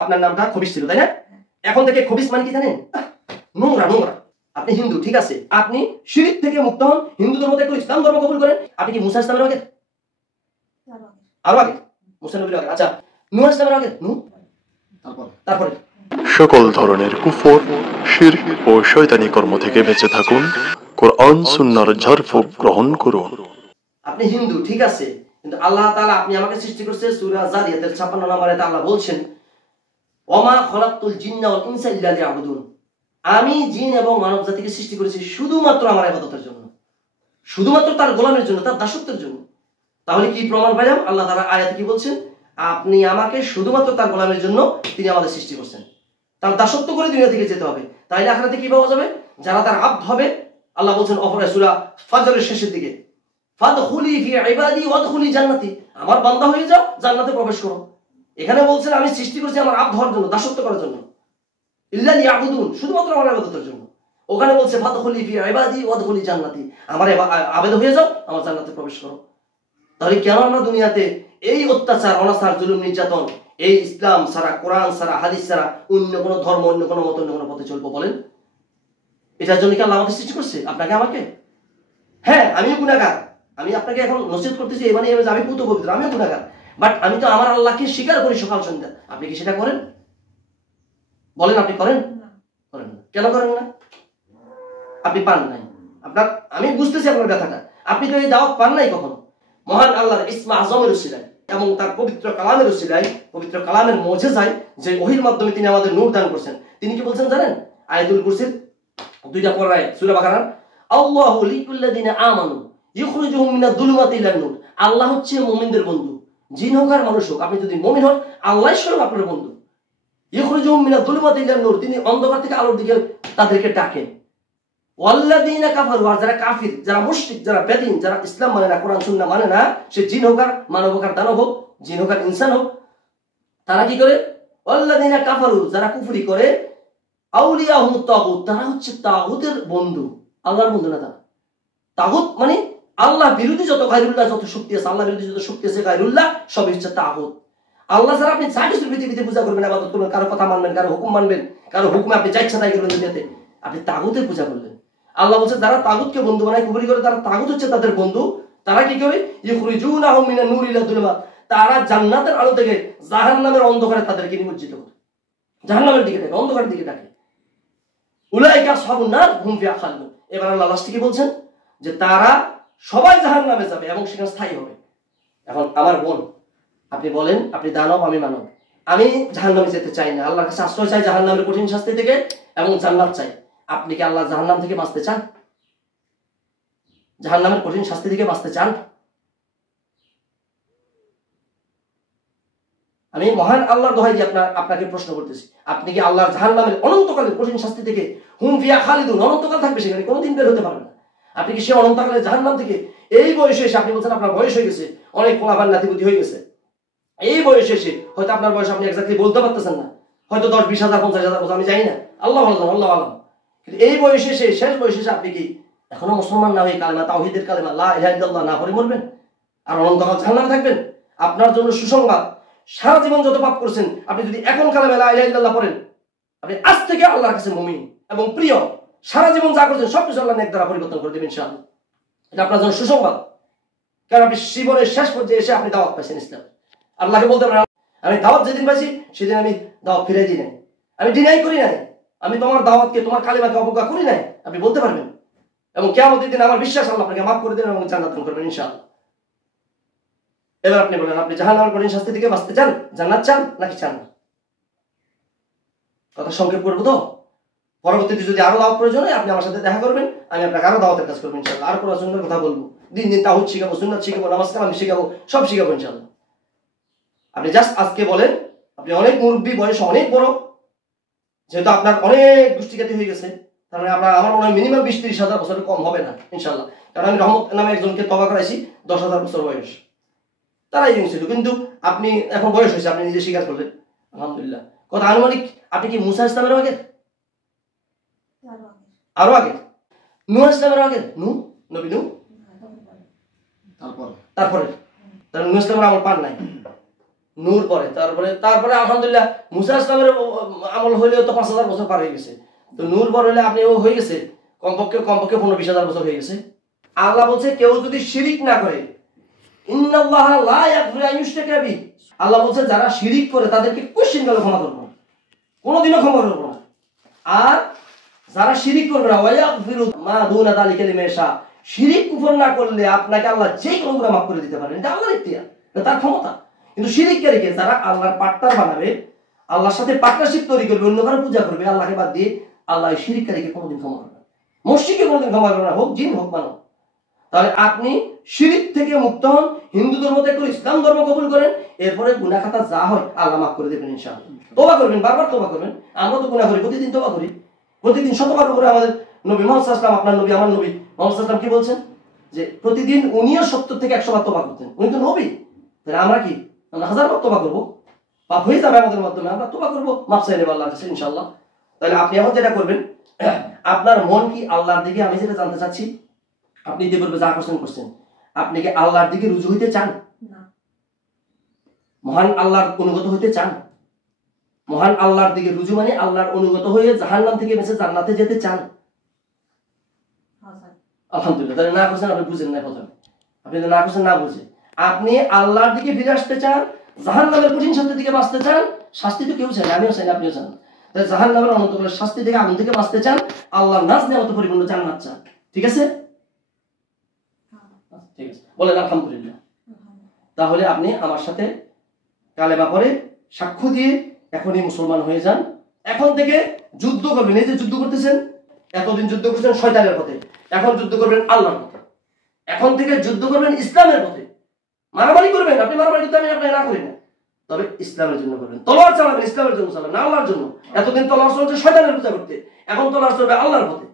আপনার নামটা খবিশ ছিল, তাই না? এখন থেকে খবিশ মানে কি জানেন? নোংরা নোংরা। আপনি হিন্দু, ঠিক আছে, আপনি শিরক থেকে মুক্ত হন, হিন্দু ধর্ম থেকে ইসলাম ধর্ম কবুল করেন। আপনি কি মুসা ইসলামের আগে? আরো আগে? মুসা নবীর আগে। আচ্ছা, নূহ ইসলামের আগে? নূহ। তারপরে সকল ধরনের কুফর, শিরক ও শয়তানি কর্ম থেকে বেঁচে থাকুন। কোরআন সুন্নাহর ঝাড়ফুঁক গ্রহণ করুন। আপনি হিন্দু, ঠিক আছে, কিন্তু আল্লাহ তাআলা আপনি আমাকে সৃষ্টি করেছে। সূরা জারিয়াতের 56 নম্বর আয়াতে আল্লাহ বলছেন, ওমা খলাকতুল জিন্না ওয়াল ইনসা ইল্লা লিয়াবুদুন। আমি জিন এবং মানব জাতিকে সৃষ্টি করেছি শুধুমাত্র আমার ইবাদতের জন্য, শুধুমাত্র তার গোলামের জন্য, তার দাসত্বের জন্য। তাহলে কি প্রমাণ পাইলাম? আল্লাহ তাআলা আয়াতে কি বলছেন? আপনি আমাকে শুধুমাত্র তার গোলামের জন্য তিনি আমাদের সৃষ্টি করছেন, তার দাসত্ব করে দুনিয়া থেকে যেতে হবে। তাইলে আখিরাতে কি পাওয়া যাবে? যারা তার আব্দ হবে, আল্লাহ বলছেন অপরে সূরা ফাজরের শেষের দিকে, ফাদখুলি ফি ইবাদি ওয়াদখুলি জান্নাতি। আমার বান্দা হয়ে যাও, জান্নাতে প্রবেশ করো। এখানে বলছেন আমি সৃষ্টি করেছি আমার আব্দ হওয়ার জন্য, দাসত্ব করার জন্য, ইল্লা লিয়াবুদুন, শুধুমাত্র আমার ইবাদতের জন্য। ওখানে বলছে ফাদখুলি ফি ইবাদি ওয়াদখুলি জান্নাতি, আমার আবেদ হয়ে যাও, আমার জান্নাতে প্রবেশ করো। তাহলে কেন আমরা দুনিয়াতে এই অত্যাচার, অনাচার, জুলুম, নির্যাতন, এই ইসলাম ছাড়া, কোরআন ছাড়া, হাদিস ছাড়া অন্য কোনো ধর্ম, অন্য কোনো মত, অন্য কোনো পথে চলবো বলেন? এটার জন্য কি আল্লাহ আমাদের সৃষ্টি করছে? আপনাকে আমাকে? হ্যাঁ, আমিও গুনাহগার। আমি আপনাকে এখন নসিহত করতেছি, এই মানে আমি পুত পবিত্র, আমিও গুনাহগার। বাট আমি তো আমার আল্লাহকে স্বীকার করি সকাল সন্ধ্যা। আপনি কি সেটা করেন? বলেন, আপনি করেন? করেন না। কেন করেন না? আপনি পান নাই। আপনার, আমি বুঝতেছি আপনার ব্যথাটা। আপনি তো এই দাওয়াত পান নাই কখনো। মহান আল্লাহর ইসমা আজমের উসিলায় এবং তার পবিত্র কালামের উসিলায়, পবিত্র কালামের মুজিজায়, যে ওহীর মাধ্যমে তিনি আমাদের নূর দান করেছেন। তিনি কি বলছেন জানেন? আয়াতুল কুরসির 2টা পড়ায় সূরা বাকারার, আল্লাহু লিকুল্লাযিনা আমানু ইখরিজুহুম মিনাদ যুলুমাতি ইলান নূর। আল্লাহ হচ্ছে মুমিনদের বন্ধু, জিন হোক আর মানুষ হোক। আপনি যদি মুমিন হন, আল্লাহ স্বয়ং আপনার বন্ধু। ইখরিজুহুম মিনাদ যুলুমাতি ইলান নূর, তিনি অন্ধকার থেকে আলোর দিকে তাদেরকে ডাকেন। ওয়াল্লাযিনা কাফারু, আর যারা কাফির, যারা মুশরিক, যারা বেদিন, যারা ইসলাম মানে না, কোরআন সুন্নাহ মানে না, সে জিন হোক আর মানব হোক আর দানব হোক, জিন হোক আর ইনসান হোক, তারা কি করে? ওয়াল্লাযিনা কাফারু, যারা কুফরি করে, আউলিয়াহুমুত তাগুত, তারা হচ্ছে তাগুতের বন্ধু, আল্লাহর বন্ধু না তারা। তাগুত মানে আল্লাহ বিরোধী যত গায়রুল্লাহ, যত শক্তি আছে, আল্লাহ বিরোধী যত শক্তি আছে গায়রুল্লাহ, সবই হচ্ছে তাগুত। আল্লাহ ছাড়া আপনি যা কিছু পৃথিবীতে পূজা করবেন, ইবাদত করবেন, কারো কথা মানবেন, কারো হুকুম মানবেন, কারো হুকুমে আপনি যা ইচ্ছা তাই করবেন দুনিয়াতে, আপনি তাগুতের পূজা করলেন। আল্লাহ বলছে যারা তাগুতকে বন্ধু বানায়, কুফরি করে, তারা তাগুত হচ্ছে তাদের বন্ধু। তারা কি করে? ইখরিজুনাহুম মিনান নূর ইলা যুলুমাত, তারা জান্নাতের আলো থেকে জাহান্নামের অন্ধকারে তাদেরকে নিমজ্জিত করে, জাহান্নামের দিকে ডাকে, অন্ধকারের দিকে ডাকে। উলাইকা আসহাবুন নার হুম ফিহা খালিদুন। এবার আল্লাহ লাস্টে কি বলছেন? যে তারা সবাই জাহান্নামে যাবে এবং সেখানে স্থায়ী হবে। এখন আমার বোন, আপনি বলেন, আপনি দানব, আমি মানব, আমি জাহান্নামে যেতে চাই না, আল্লাহর কাছে আশ্রয় চাই জাহান্নামের কঠিন শাস্তি থেকে এবং জান্নাত চাই। আপনি কি আল্লাহ জাহান্নাম থেকে বাঁচতে চান? জাহান্নামের কঠিন শাস্তি থেকে বাঁচতে চান? আমি মহান আল্লাহর দোহাই দিয়ে আপনাকে প্রশ্ন করতেছি, আপনি কি আল্লাহর জাহান্নামের অনন্তকালের কঠিন শাস্তি থেকে, হুম ফিহা খালিদুন, অনন্তকাল থাকবে সেখানে, কোনোদিন বের হতে পারবে না, আপনি কি সে অনন্তকালের জাহান্নাম থেকে এই বয়সে এসে, আপনি বলছেন আপনার বয়স হয়ে গেছে, অনেক পোলাপান নাতিপুতি হয়ে গেছে, এই বয়সে এসে হয়তো আপনার বয়স আপনি এক্স্যাক্টলি বলতে পারতেছেন না, হয়তো 10, 20,000, 50,000 বছর, আমি জানি না, আল্লাহ আল্লাহ আল্লাহ আল্লাহ, কিন্তু এই বয়সে এসে, শেষ বয়সে এসে আপনি কি এখনো মুসলমান না হয়ে কালেমা তাওহীদের কালেমা লা ইলাহা ইল্লাল্লাহ না পড়ে মরবেন আর অনন্তকাল জাহান্নামে থাকবেন? আপনার জন্য সুসংবাদ, সারা জীবন যত পাপ করেছেন, আপনি যদি এখন কালেমা লা ইলাহা ইল্লাল্লাহ পড়েন, আপনি আজ থেকে আল্লাহর কাছে মুমিন এবং প্রিয়। সারা জীবন যা করেছেন সবকিছু আল্লাহ নেক দ্বারা পরিবর্তন করে দেবেন ইনশাআল্লাহ। এটা আপনার জন্য সুসংবাদ, কারণ আপনি জীবনের শেষ পর্যায়ে এসে আপনি দাওয়াত পাইছেন ইসলাম। আল্লাহকে বলতে পারেন, আমি দাওয়াত যেদিন পাইছি সেদিন আমি দাওয়াত ফিরাই দিই নাই, আমি ডিনাই করি নাই, আমি তোমার দাওয়াতকে, তোমার কালিমাকে অবজ্ঞা করি নাই, আপনি বলতে পারবেন। এবং কিয়ামতের দিন আমার বিশ্বাস আল্লাহ আপনাকে মাফ করে দেবেন এবং জান্নাত দান করবেন ইনশাআল্লাহ। এবার আপনি বলেন, আপনি জাহান্নামের কঠিন শাস্তি থেকে বাঁচতে চান, জান্নাত চান নাকি চান না? কথা সংক্ষেপ করবো তো, পরবর্তীতে যদি আরো দাওয়াত প্রয়োজন হয় আপনি আমার সাথে দেখা করবেন, আমি আপনাকে আরো দাওয়াতের কাজ করবো ইনশাআল্লাহ। আর কোরআন সুন্নাহর কথা বলবো, দিন দিন তাওহীদ শিখাবো, সুন্নাত শিখাবো, নামাজ কালাম শিখাবো, সব শিখাবো ইনশাআল্লাহ। আপনি জাস্ট আজকে বলেন, আপনি অনেক মুরব্বী, বয়স অনেক বড়, যেহেতু আপনার অনেক গোষ্ঠীঘাতী হয়ে গেছে, তার মানে আমার মনে হয় মিনিমাম 20-30 হাজার বছরের কম হবে না ইনশাআল্লাহ। কারণ আমি রহমত নামে একজনকে তওবা করাইছি, 10,000 বছর বয়স, তারাই ছিল, কিন্তু আপনি এখন বয়স হয়েছে, আপনি নিজে স্বীকার করলেন, আলহামদুলিল্লাহ। কথা আনুমানিক আপনি কি মুসা ইসলামের আগে, আরো আগে, নূহ ইসলামের আগে, নবী নূহ, তারপরে তাহলে নূহ ইসলামের আমল পান নাই। নূর পরে তারপরে আলহামদুলিল্লাহ মুসা ইসলামের আমল হইলেও তো 5000 বছর পার হয়ে গেছে, তো নূর পর হইলে আপনি ও হয়ে গেছে কমপক্ষে 15-20 হাজার বছর হয়ে গেছে। আল্লাহ বলছে কেউ যদি শিরিক না করে, ইন্নাল্লাহা লা ইয়াগফিরু আন ইউশরাকা বিহি, আল্লাহ বলছে যারা শিরিক করে তাদেরকে কোশ্চিনকালে ক্ষমা করব না, কোনোদিনও ক্ষমা করব না। আর যারা শিরিক করবে না, ওয়া ইয়াগফিরু মা দুনা যালিকা লিমান ইয়াশা, শিরিক কুফর না করলে আপনাকে আল্লাহ যে কোনো গুনাহ মাফ করে দিতে পারেন, এটা আল্লাহর ইখতিয়ার, এটা তার ক্ষমতা। কিন্তু শিরিককারীকে যারা আল্লাহর পার্টনার বানাবে, আল্লাহর সাথে পার্টনারশিপ তৈরি করবে, অন্য কারো পূজা করবে আল্লাহকে বাদ দিয়ে, আল্লাহ এই শিরিককারীকে কোনোদিন ক্ষমা করবে না, মুশরিককে কোনোদিন ক্ষমা করবে না, হোক জিন হোক মানব। তাহলে আপনি শিরিক থেকে মুক্ত হন, হিন্দু ধর্ম থেকে ইসলাম ধর্ম কবুল করেন, এরপরে গুনাহ খাতা যা হয় আল্লাহ মাফ করে দেবেন ইনশাআল্লাহ। তওবা করবেন, বারবার তওবা করবেন। আমরা তো গুনাহ করি, প্রতিদিন তওবা করি, প্রতিদিন শতবার করে। আমাদের নবী মুহাম্মদ সাল্লাল্লাহু আলাইহি ওয়াসাল্লাম, আপনার নবী আমার নবী মুহাম্মদ সাল্লাল্লাহু আলাইহি ওয়াসাল্লাম কি বলছেন যে প্রতিদিন উনিও 70 থেকে 100 বার তওবা করতেন, উনি তো নবী। তাহলে আমরা কি, আমরা 1000 বার তওবা করব? পাপ হয়ে যাবে আমাদের মাধ্যমে, আমরা তওবা করব, মাফ চাই নেব আল্লাহর কাছে ইনশাআল্লাহ। তাহলে আপনি এখন যেটা করবেন, আপনার মন কি আল্লাহর দিকে, আমি যেটা জানতে চাচ্ছি, আপনি ইতিপূর্বে যা করছেন, আপনি কি আল্লাহর দিকে রুজু হইতে চান? না। মহান আল্লাহর অনুগত হইতে চান? মহান আল্লাহর দিকে রুজু মানে আল্লাহর অনুগত হয়ে জাহান্নাম থেকে বেঁচে জান্নাতে যেতে চান? আলহামদুলিল্লাহ। তাহলে না করছেন, আপনি বুঝেন না প্রথমে, আপনি না করছেন না বুঝে। আপনি আল্লাহর দিকে ফিরে আসতে চান, জাহান্নামের কঠিন শাস্তি থেকে বাঁচতে চান। শাস্তি তো কেউ চায় না, আমিও চাই না, আপনিও চান না। তাহলে জাহান্নামের অনন্তকালের শাস্তি থেকে, আগুন থেকে বাঁচতে চান, আল্লাহর নাজ নেওয়াতে পরিপূর্ণ জান্নাত চান। ঠিক আছে? ঠিক আছে, বলেন আলহামদুলিল্লাহ। তাহলে আপনি আমার সাথে কালেমা পড়ে সাক্ষ্য দিয়ে এখনই মুসলমান হয়ে যান। এখন থেকে যুদ্ধ করবেন, এই যে যুদ্ধ করতেছেন, এতদিন যুদ্ধ করছেন শয়তানের পথে, এখন যুদ্ধ করবেন আল্লাহর পথে। এখন থেকে যুদ্ধ করবেন ইসলামের পথে। মারামারি করবেন, আপনি মারামারি করতে আমি আপনাকে না করি না, তবে ইসলামের জন্য করবেন। তলোয়ার চালাবেন ইসলামের জন্য চালাবেন, না আল্লাহর জন্য। এতদিন তলোয়ার চলছে শয়তানের পূজা করতে, এখন তলোয়ার চলবে আল্লাহর পথে।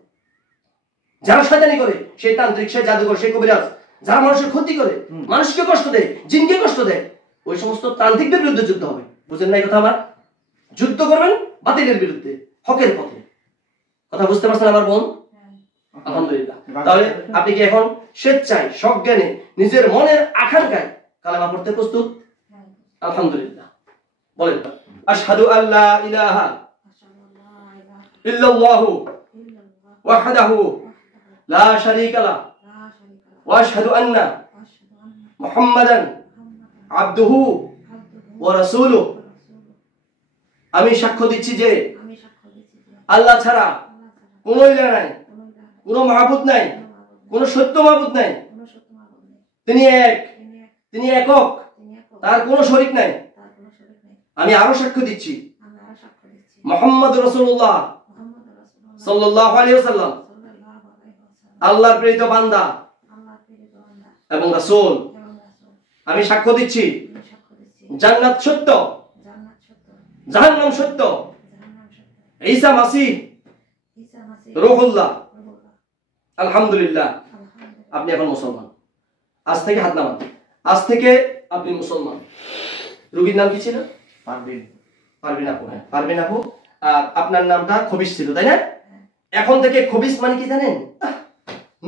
যারা শয়তানি করে, সেই তান্ত্রিক, সেই জাদুঘর, সেই কবিরাজ, যারা মানুষের ক্ষতি করে, মানুষকে কষ্ট দেয়, জিনকে কষ্ট দেয়, ওই সমস্ত তান্ত্রিকদের বিরুদ্ধে যুদ্ধ হবে। বুঝেন না এই কথা আমার? যুদ্ধ করবেন বাতিলের বিরুদ্ধে, হকের পথে। কথা বুঝতে পারছেন আমার বোন? আলহামদুলিল্লাহ। তাহলে আপনি কি এখন স্বেচ্ছায় সজ্ঞানে নিজের মনের আকাঙ্ক্ষায় কালেমা পড়তে প্রস্তুত? আলহামদুলিল্লাহ। বলেন আশহাদু আল্লা ইলাহা ইল্লাল্লাহু ওয়াহদাহু লা শারীকা লাহু ওয়া আশহাদু আন্না মুহাম্মাদান আবদুহু ওয়া রাসূলুহু। আমি সাক্ষ্য দিচ্ছি যে আল্লাহ ছাড়া কোনো ইলাহ নাই, কোনো মাবুদ নাই, কোনো সত্য মাবুদ নাই, তিনি এক, তিনি একক, তার কোনো শরীক নাই। আমি আরো সাক্ষ্য দিচ্ছি মুহাম্মদ রাসূলুল্লাহ সাল্লাল্লাহু আলাইহি ওয়াসাল্লাম আল্লাহর প্রেরিত বান্দা এবং রাসূল। আমি সাক্ষ্য দিচ্ছি জান্নাত সত্য, জাহান্নাম সত্য, ঈসা মাসীহ রূহুল্লাহ। আলহামদুলিল্লাহ। আপনি এখন মুসলমান। আজ থেকে হাত নামান, আজ থেকে আপনি মুসলমান। রোগীর নাম কি ছিল? পারভিন আপু। হ্যাঁ, পারভিন আপু। আর আপনার নামটা খবিস ছিল, তাই না? এখন থেকে খবিস মানে কি জানেন?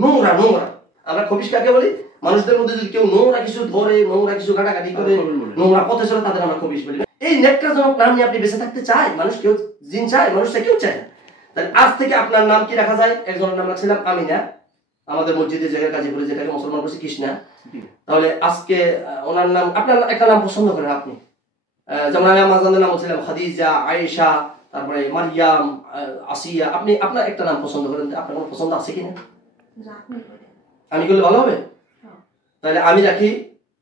নোংরা। নোংরা। আমরা খবিস কাকে বলি? মানুষদের মধ্যে যদি কেউ নোংরা কিছু ধরে, নোংরা কিছু কাটাকাটি করে, নোংরা পথে চলে, তাদের আমরা খবিস বলি। এই নেকড়াজনক নাম নিয়ে আপনি বেঁচে থাকতে চায়? মানুষ কেউ, জিন চায়, মানুষটা কেউ চায় না। তাহলে আজ থেকে আপনার নাম কি রাখা যায়? একজনের নাম রাখছিলাম আমিনা, আমাদের মসজিদের জায়গায় গাজীপুরে, যেটাকে মুসলমান করছি কৃষ্ণা। তাহলে আজকে ওনার নাম, আপনার একটা নাম পছন্দ করেন আপনি। যেমন আমি আমার নাম বলছিলাম খাদিজা, আয়েশা, তারপরে মারিয়াম, আসিয়া। আপনি আপনার একটা নাম পছন্দ করেন, আপনার কোনো পছন্দ আছে কিনা? আমি করলে ভালো হবে? তাহলে আমি রাখি,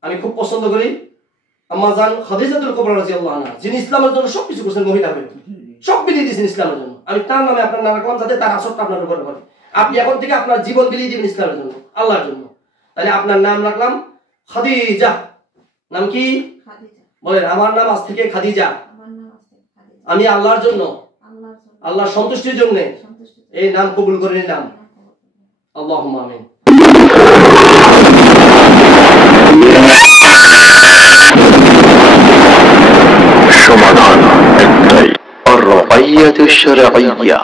আমি খুব পছন্দ করি আম্মাজান খাদিজাতুল কুবরা রাদিয়াল্লাহু আনহা, যিনি ইসলামের জন্য সবকিছু করেছেন, মহিলা হয়ে সব বিলিয়ে দিয়েছেন ইসলামের জন্য। আমি তার নামে আপনার নাম রাখলাম, যাতে তার আসরটা আপনার উপরে পড়ে। আপনি এখন থেকে আপনার জীবন বিলিয়ে দিবেন ইসলামের জন্য, আল্লাহর জন্য। তাহলে আপনার নাম রাখলাম খাদিজা। নাম কি? বলেন আমার নাম আজ থেকে খাদিজা। আমি আল্লাহর জন্য, আল্লাহর সন্তুষ্টির জন্য এই নাম কবুল করে নিলাম। আল্লাহুম্মা আমিন। সমাধান একটাই, আর-রাইয়াতুশ শারঈয়্যা,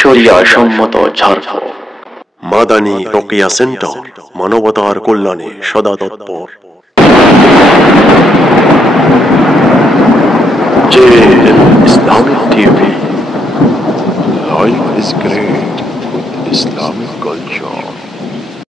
শরিয়া সম্মত ঝাড়ফুঁক। মাদানী রোকেয়া সেন্টার, মানবতার কল্যাণে সদা তৎপর। Islamic TV. Life is great with Islamic culture.